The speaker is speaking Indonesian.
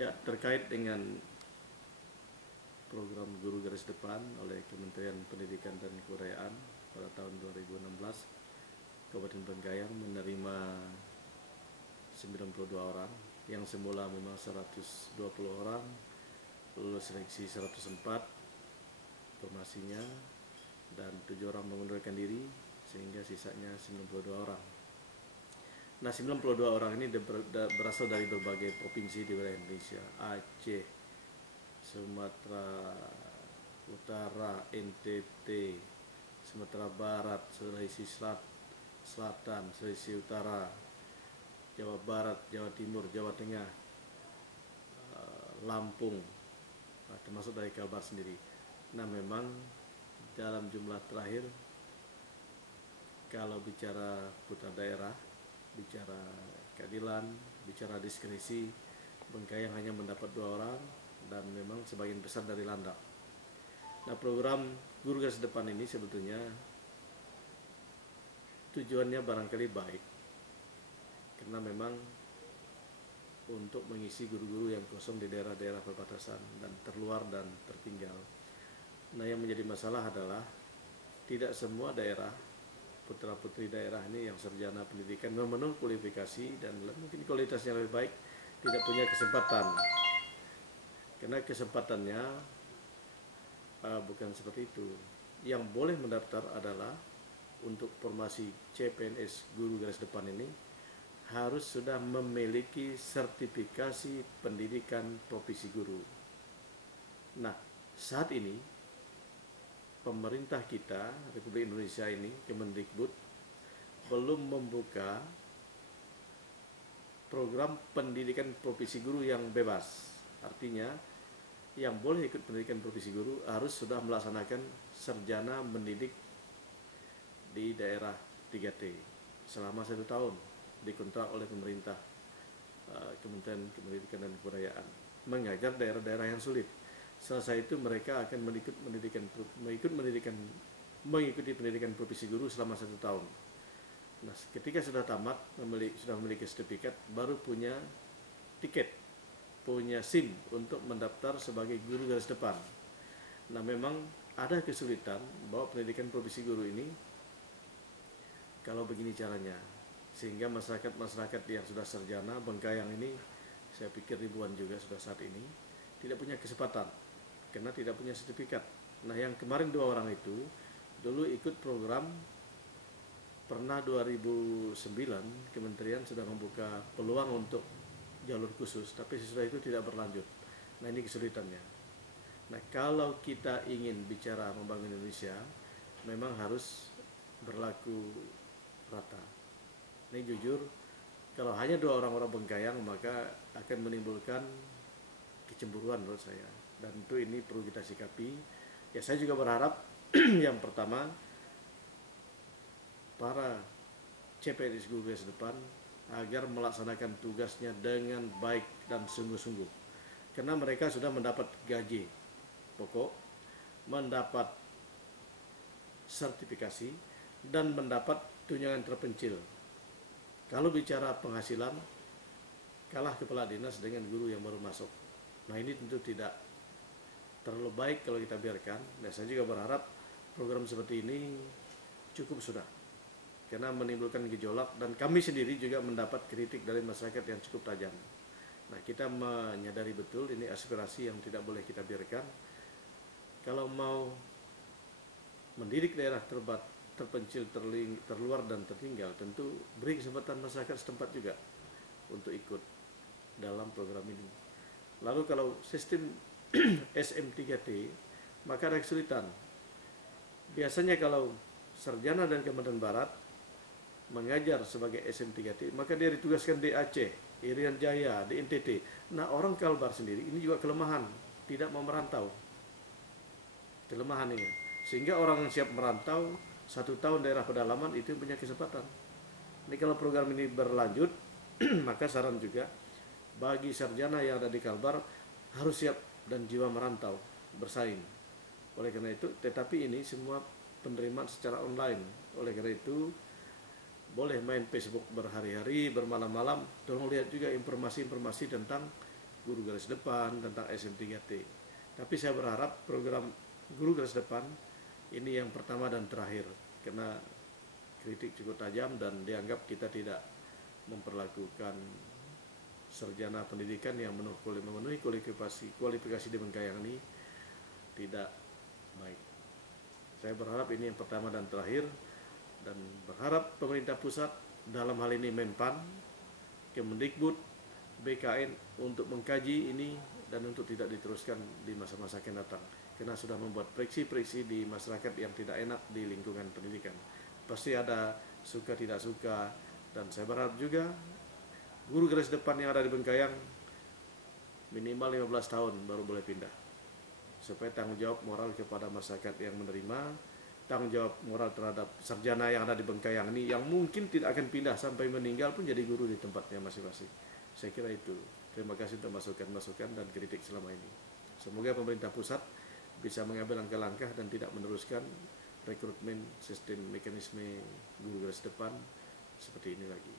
Ya, terkait dengan program Guru Garis Depan oleh Kementerian Pendidikan dan Kebudayaan pada tahun 2016, Kabupaten Bengkayang menerima 92 orang, yang semula memang 120 orang, lulus seleksi 104 formasinya, dan 7 orang mengundurkan diri, sehingga sisanya 92 orang. Nah, 92 orang ini berasal dari berbagai provinsi di wilayah Indonesia: Aceh, Sumatera Utara, NTT, Sumatera Barat, Sulawesi Selatan, Sulawesi Utara, Jawa Barat, Jawa Timur, Jawa Tengah, Lampung, termasuk dari Kalbar sendiri. Nah, memang dalam jumlah terakhir, kalau bicara putra daerah, bicara keadilan, bicara diskresi, Bengkayang hanya mendapat 2 orang, dan memang sebagian besar dari Landak. Nah, program Guru Garis Depan ini sebetulnya tujuannya barangkali baik, karena memang untuk mengisi guru-guru yang kosong di daerah-daerah perbatasan dan terluar dan tertinggal. Nah, yang menjadi masalah adalah tidak semua daerah, putra-putri daerah ini yang sarjana pendidikan memenuhi kualifikasi dan mungkin kualitasnya lebih baik, tidak punya kesempatan. Karena kesempatannya bukan seperti itu. Yang boleh mendaftar adalah untuk formasi CPNS Guru Garis Depan ini harus sudah memiliki sertifikasi pendidikan profesi guru. Nah, saat ini pemerintah kita, Republik Indonesia ini, Kemendikbud, belum membuka program pendidikan profesi guru yang bebas. Artinya, yang boleh ikut pendidikan profesi guru harus sudah melaksanakan sarjana mendidik di daerah 3T selama 1 tahun, dikontrak oleh pemerintah, Kementerian Pendidikan dan Kebudayaan, mengajar daerah-daerah yang sulit. Selesai itu mereka akan mengikuti pendidikan profesi guru selama 1 tahun. Nah, ketika sudah tamat, sudah memiliki sertifikat, baru punya tiket, punya SIM untuk mendaftar sebagai Guru Garis Depan. Nah, memang ada kesulitan bahwa pendidikan profesi guru ini, kalau begini caranya, sehingga masyarakat yang sudah sarjana Bengkayang ini, saya pikir ribuan juga sudah saat ini, tidak punya kesempatan karena tidak punya sertifikat. Nah, yang kemarin 2 orang itu dulu ikut program, pernah 2009 kementerian sudah membuka peluang untuk jalur khusus, tapi sesudah itu tidak berlanjut. Nah, ini kesulitannya. Nah, kalau kita ingin bicara membangun Indonesia, memang harus berlaku rata. Ini jujur, kalau hanya 2 orang Bengkayang, maka akan menimbulkan kecemburuan menurut saya, dan itu ini perlu kita sikapi. Ya, saya juga berharap yang pertama, para CPNS Guru Garis Depan agar melaksanakan tugasnya dengan baik dan sungguh-sungguh, karena mereka sudah mendapat gaji pokok, mendapat sertifikasi, dan mendapat tunjangan terpencil. Kalau bicara penghasilan, kalah kepala dinas dengan guru yang baru masuk. Nah, ini tentu tidak terlalu baik kalau kita biarkan. Dan saya juga berharap program seperti ini cukup sudah, karena menimbulkan gejolak, dan kami sendiri juga mendapat kritik dari masyarakat yang cukup tajam. Nah, kita menyadari betul ini aspirasi yang tidak boleh kita biarkan. Kalau mau mendidik daerah terpencil, terluar dan tertinggal, tentu beri kesempatan masyarakat setempat juga untuk ikut dalam program ini. Lalu kalau sistem SM3T, maka ada kesulitan. Biasanya kalau sarjana dan Kalimantan Barat mengajar sebagai SM3T, maka dia ditugaskan di Aceh, Irian Jaya, di NTT. Nah, orang Kalbar sendiri ini juga kelemahan, tidak mau merantau. Kelemahan ini, sehingga orang yang siap merantau 1 tahun daerah pedalaman itu punya kesempatan. Ini kalau program ini berlanjut, maka saran juga bagi sarjana yang ada di Kalbar harus siap dan jiwa merantau, bersaing. Oleh karena itu, tetapi ini semua penerimaan secara online. Oleh karena itu, boleh main Facebook berhari-hari, bermalam-malam, tolong lihat juga informasi-informasi tentang guru garis depan, tentang SM3T. Tapi saya berharap program guru garis depan ini yang pertama dan terakhir, karena kritik cukup tajam dan dianggap kita tidak memperlakukan sarjana pendidikan yang memenuhi kualifikasi di Bengkayang ini tidak baik. Saya berharap ini yang pertama dan terakhir, dan berharap pemerintah pusat dalam hal ini Menpan, Kemendikbud, BKN untuk mengkaji ini dan untuk tidak diteruskan di masa-masa akan datang, karena sudah membuat friksi-friksi di masyarakat yang tidak enak di lingkungan pendidikan. Pasti ada suka tidak suka, dan saya berharap juga guru garis depan yang ada di Bengkayang minimal 15 tahun baru boleh pindah, supaya tanggung jawab moral kepada masyarakat yang menerima, tanggung jawab moral terhadap sarjana yang ada di Bengkayang ini yang mungkin tidak akan pindah sampai meninggal pun jadi guru di tempatnya masing-masing. Saya kira itu. Terima kasih untuk masukan-masukan dan kritik selama ini. Semoga pemerintah pusat bisa mengambil langkah-langkah dan tidak meneruskan rekrutmen sistem mekanisme guru garis depan seperti ini lagi.